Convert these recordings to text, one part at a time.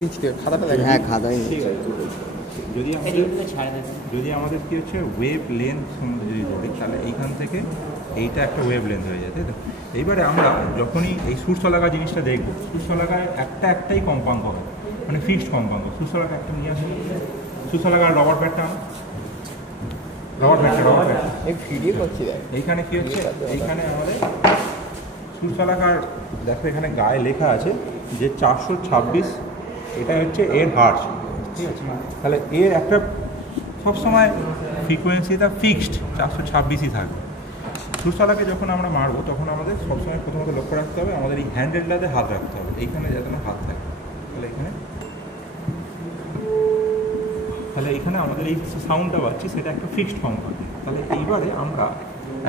হ্যাঁ খাদাই যদি আমাদের কি হচ্ছে ওয়েভ লেন্থ যদি ধরি তাহলে এইখান থেকে এইটা একটা ওয়েভ লেন্থ হয়ে যায়, তাই তো? এইবারে আমরা যখনই এই সুরসলাকা জিনিসটা দেখবো, সুরসলাকায় একটাই কম্পাঙ্ক হবে, মানে ফিক্সড কম্পাঙ্ক। সুরসলাকা একটা নিয়ে আসে, সুরসলাকার রবার প্যাডটা এইখানে কি হচ্ছে, এইখানে আমাদের সুরসলাকার দেখো এখানে গায়ে লেখা আছে যে 426, এটা হচ্ছে এর হার্জ, ঠিক আছে? তাহলে এর একটা সবসময় ফ্রিকোয়েন্সিটা ফিক্সড 426ই থাকবে। সুরসলাকে যখন আমরা মারবো তখন আমাদের সবসময় প্রথমত লক্ষ্য রাখতে হবে আমাদের এই হ্যান্ডেলটাতে হাত রাখতে হবে, এইখানে যাতে না হাত থাকে। তাহলে এখানে আমাদের এই সাউন্ডটা পাচ্ছি সেটা একটা ফিক্সড কম্পাঙ্ক। তাহলে এইবারে আমরা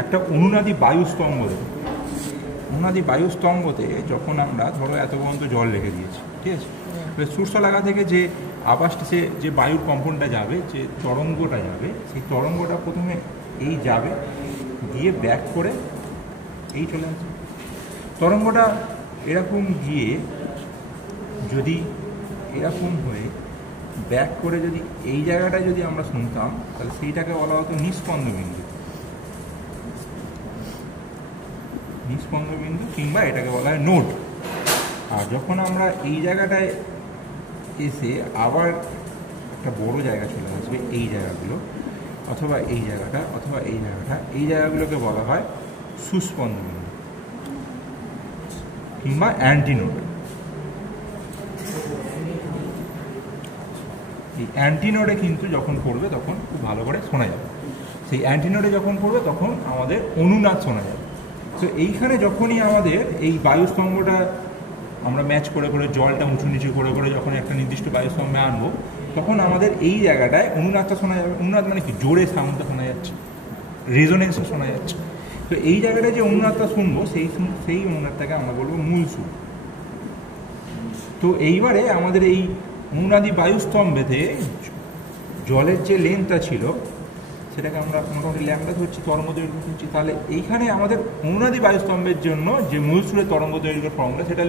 একটা অনুনাদি বায়ুস্তম্ভ দেবো। অনুনাদি বায়ুস্তম্ভতে যখন আমরা ধরো এত পর্যন্ত জল রেখে দিয়েছি, ঠিক আছে? সুরসলাকা থেকে যে আবাসটা, যে বায়ুর কম্পনটা যাবে, যে তরঙ্গটা যাবে, সেই তরঙ্গটা প্রথমে এই যাবে, গিয়ে ব্যাক করে এই চলে আসবে। তরঙ্গটা এরকম গিয়ে যদি এরকম হয়ে ব্যাক করে যদি এই জায়গাটায় যদি আমরা শুনতাম তাহলে সেইটাকে বলা হতো নিস্পন্দবিন্দু, নিস্পন্দবিন্দু, কিংবা এটাকে বলা হয় নোট। আর যখন আমরা এই জায়গাটায় এসে আবার একটা বড় জায়গা চলে আসবে, এই জায়গাগুলো অথবা এই জায়গাটা অথবা এই জায়গাটা, এই জায়গাগুলোকে বলা হয় সুস্পন্দবিন্দু কিংবা অ্যান্টিনোড। এই অ্যান্টিনোডে কিন্তু যখন পড়বে তখন খুব ভালো করে শোনা যাবে। সেই অ্যান্টিনোডে যখন পড়বে তখন আমাদের অনুনাদ শোনা যাবে। তো এইখানে যখনই আমাদের এই বায়ুস্তম্ভটা আমরা ম্যাচ করে করে জলটা উঁচু নিচু করে করে যখন একটা নির্দিষ্ট বায়ুস্তম্ভে আনবো তখন আমাদের এই জায়গাটায় অনুনাদটা শোনা যাবে। অনুনাদ মানে কি? জোরে সাউন্ডটা শোনা যাচ্ছে, রেজোনেন্সটা শোনা যাচ্ছে। তো এই জায়গাটায় যে অনুনাদটা শুনবো সেই অনুনাদটাকে আমরা বলবো মূল সুর। তো এইবারে আমাদের এই অনুনাদি বায়ুস্তম্ভেতে জলের যে লেন্থটা ছিল সেটাকে আমরা মোটামুটি ল্যাম্ডা ধরছি, তরঙ্গ দৈর্ঘ্য ধরছি। তাহলে এইখানে আমাদের অনুনাদি বায়ুস্তম্ভের জন্য যে মূল সুরের তরঙ্গ দৈর্ঘ্যের ফর্মুলা সেটা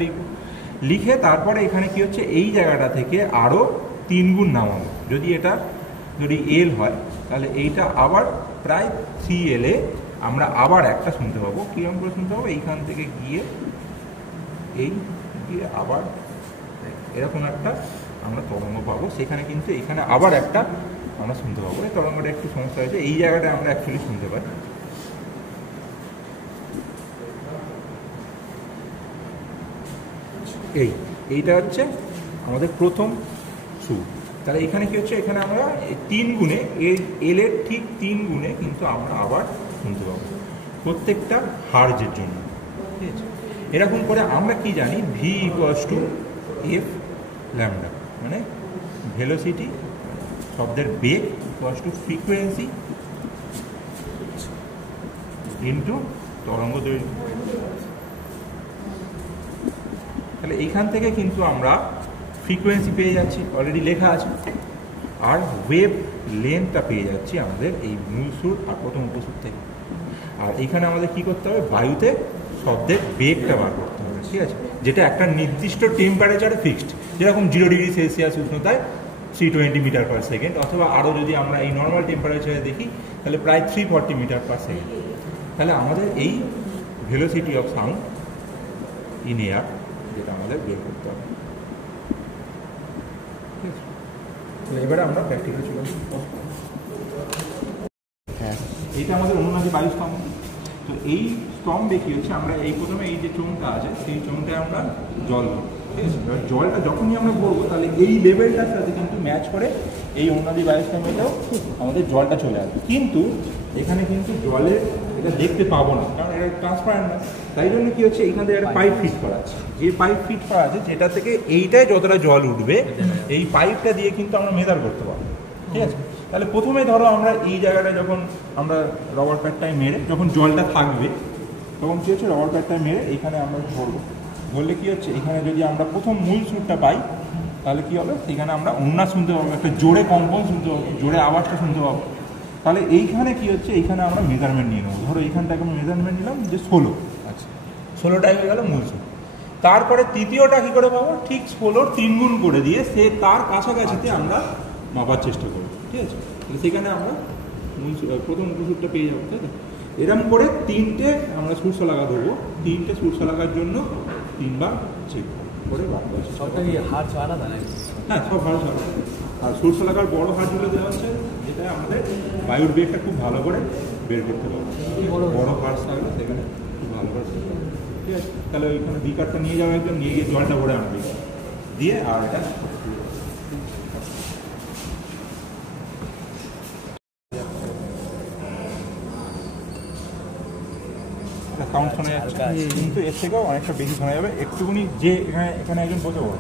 লিখে তারপরে এখানে কি হচ্ছে, এই জায়গাটা থেকে আরও 3 গুণ নামাবো। যদি এল হয় তাহলে এইটা আবার প্রায় 3L আমরা আবার একটা শুনতে পাবো। কীরকম করে শুনতে পাবো? এইখান থেকে গিয়ে আবার এরকম একটা আমরা তরঙ্গ পাবো। সেখানে কিন্তু এখানে আবার একটা আমরা শুনতে পাবো। এই তরঙ্গটা একটু সমস্যা হয়েছে, এই জায়গাটায় আমরা অ্যাকচুয়ালি শুনতে পাই। এইটা হচ্ছে আমাদের প্রথম সুর। তাহলে এখানে কি হচ্ছে, এখানে আমরা 3 গুণে এল এর ঠিক 3 গুণে কিন্তু আমরা আবার শুনতে পাবো প্রত্যেকটা হার্জের জন্য, ঠিক আছে? এরকম করে আমরা কি জানি, V equals to F lambda, মানে ভেলোসিটি শব্দের বেগ ইকুয়ালস টু ফ্রিকোয়েন্সি ইন্টু তরঙ্গ দৈর্ঘ্য। তাহলে এইখান থেকে কিন্তু আমরা ফ্রিকোয়েন্সি পেয়ে যাচ্ছি, অলরেডি লেখা আছে, আর ওয়েভ লেন্থটা পেয়ে যাচ্ছি আমাদের এই মূল সুর আর প্রথম উপসুর থেকে। আর এইখানে আমাদের কি করতে হবে, বায়ুতে শব্দের বেগটা বার করতে হবে, ঠিক আছে? যেটা একটা নির্দিষ্ট টেম্পারেচারে ফিক্সড, যেরকম 0 ডিগ্রি সেলসিয়াস উষ্ণতায় 320 মিটার পার সেকেন্ড, অথবা আরও যদি আমরা এই নর্মাল টেম্পারেচারে দেখি তাহলে প্রায় 340 মিটার পার সেকেন্ড। তাহলে আমাদের এই velocity of sound in air যেটা আমাদের বের করতে হবে। এবারে আমরা প্র্যাকটিক্যাল চলে আসি। হ্যাঁ, এইটা আমাদের অনুনাদি বায়ুস্তম্ভ। তো এই স্তম্ভে কি হচ্ছে, আমরা এই প্রথমে এই যে চোঙটা আছে সেই চোঙটায় আমরা জল ভরবো, ঠিক আছে? এবার জলটা যখনই আমরা ভরবো তাহলে এই লেভেলটার সাথে কিন্তু ম্যাচ করে এই অনুনাদি বায়ুস্তম্ভেটাও আমাদের জলটা চলে আসবে। কিন্তু এখানে কিন্তু জলের এটা দেখতে পাবো না, কারণ এটা ট্রান্সপারেন্ট না। তাই জন্য কি হচ্ছে, এইখান থেকে একটা পাইপ ফিট করা আছে। যে পাইপ ফিট করা আছে যেটা থেকে এইটায় যতটা জল উঠবে এই পাইপটা দিয়ে কিন্তু আমরা মেজার করতে পারবো, ঠিক আছে? তাহলে প্রথমে ধরো আমরা এই জায়গাটায় যখন আমরা রবার প্যাডটায় মেরে যখন জলটা থাকবে তখন কী হচ্ছে, রবার প্যাডটায় মেরে এইখানে আমরা ভরবো। ধরলে কী হচ্ছে, এখানে যদি আমরা প্রথম মূল সুরটা পাই তাহলে কী হবে, সেখানে আমরা অনুনাদ শুনতে পাবো, একটা জোরে কম্পন শুনতে পাবো, জোরে আওয়াজটা শুনতে পাবো। তাহলে এইখানে কী হচ্ছে, এইখানে আমরা মেজারমেন্ট নিয়ে নেবো। ধরো এইখানটাকে আমি মেজারমেন্ট নিলাম যে 16, আচ্ছা 16টাই হয়ে গেল মূল সুর। তারপরে তৃতীয়টা কি করে পাবো, ঠিক ষোলোর 3 গুণ করে দিয়ে সে তার কাছাকাছিতে আমরা মাপার চেষ্টা করবো, ঠিক আছে। সেখানে আমরা প্রথম উপসূত্রটা পেয়ে যাবো, তাই তো। এরকম করে 3টে আমরা সুরশলাকা ধরবো, 3টে সুরশলাকার জন্য 3 বার চেক করে বার করা। হ্যাঁ, সব হাড় আলাদা। আর সুরশলাকার বড় হাড়গুলো দেওয়া হচ্ছে যেটা আমাদের বায়ুর বেগটা খুব ভালো করে বের করতে পারবো। বড় হাড় থাকলে সেখানে খুব ভালো করে, ঠিক আছে। তাহলে ওইখানে বিকারটা নিয়ে যাওয়া, একদম নিয়ে গিয়ে জলটা ভরে আনবে দিয়ে, আর এটা সাউন্ড শোনা যাচ্ছে, কিন্তু এর থেকেও অনেকটা বেশি শোনা যাবে। একটুখানি যে এখানে একজন বসে পড়ো,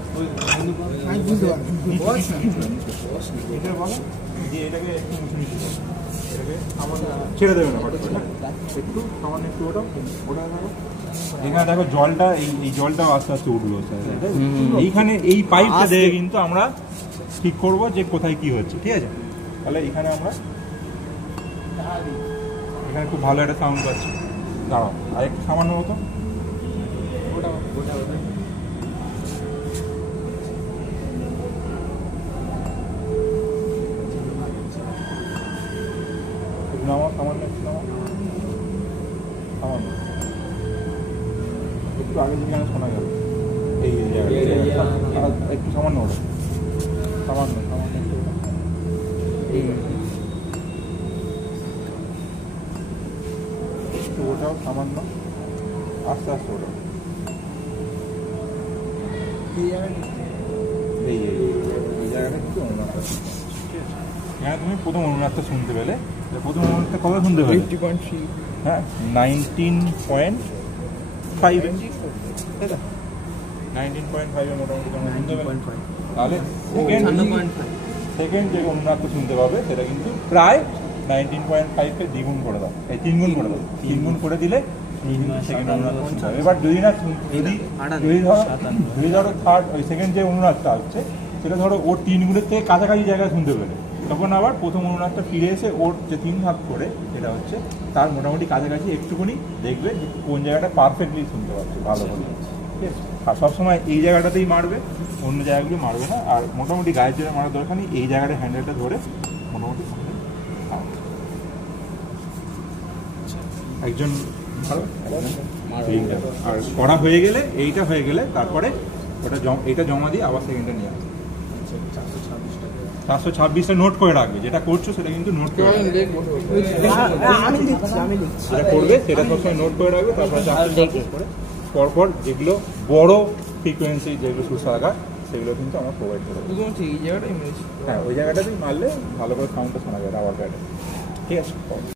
এটা বলো যে এটাকে একটু মুছে নিতে হবে, এটাকে ছেড়ে দেবে না, একটু সামান্য একটু ওটা থাকো। এখানে দেখো জলটা, এই জলটাও আস্তে আস্তে উঠলো, এইখানে এই পাইপটা দিয়ে কিন্তু আমরা ঠিক করবো যে কোথায় কি হচ্ছে, ঠিক আছে। তাহলে এখানে আমরা এখানে খুব ভালো একটা সাউন্ড পাচ্ছি। দাঁড়াও আর একটু সামান্য মতো, নামাও, সামান্য একটু নামাও, সামান্য একটু আগে যেখানে শোনা গেল এই একটু সামান্য ওটা, সামান্য একটু ওটাও সামান্য, আস্তে আস্তে ওটা এই জায়গাটা একটু অনুনাদটা, ঠিক আছে। হ্যাঁ, তুমি প্রথম অনুনাদটা শুনতে পেলে, প্রথম অনুনাদটা কত শুনতে পেলে? হ্যাঁ, 19.5, তাই তো 19.5 মোটামুটি তোমরা শুনতে পেলে। তাহলে সেকেন্ড যে অনুনাদটা শুনতে পাবে সেটা কিন্তু প্রায় 19.5-কে দ্বিগুণ করে দাও, এই 3 গুণ করে দাও, 3 গুণ করে দিলে সেকেন্ড অনুনাদটা শুনতে হবে। এবার যদি ধরো থার্ড ওই সেকেন্ড যে অনুনাদটা হচ্ছে সেটা ধরো ওর 3 গুণের থেকে কাছাকাছি জায়গায় শুনতে পেলে, তখন আবার প্রথম অনুনাদটা ফিরে এসে ওর যে 3 ভাগ করে যেটা হচ্ছে তার মোটামুটি কাছাকাছি একটুখানি দেখবে কোন জায়গাটা পারফেক্টলি শুনতে পাচ্ছে ভালো করে, ঠিক আছে। আর সবসময় এই জায়গাটাতেই মারবে, অন্য জায়গাগুলো মারবে না। আর মোটামুটি গায়ের জন্য মারার দরকার নেই, এই জায়গাটা হ্যান্ডেলটা ধরে মোটামুটি একজন ভালো। আর করা হয়ে গেলে, এইটা হয়ে গেলে তারপরে ওটা এইটা জমা দিয়ে আবার সেকেন্ডটা নিয়ে আসবে। 426টা নোট করে রাখবে, যেটা করছো সেটা কিন্তু নোট করে রাখবে, যেটা করবে সেটা সবসময় নোট করে রাখবে। তারপরে 426 করে পরপর যেগুলো বড় ফ্রিকোয়েন্সি যেগুলো সুরশলাকা সেগুলো কিন্তু আমরা প্রোভাইড করে দেবো। হ্যাঁ, ওই জায়গাটাতেই মারলে ভালো করে সাউন্ডটা শোনা যাবে আবার, ঠিক আছে।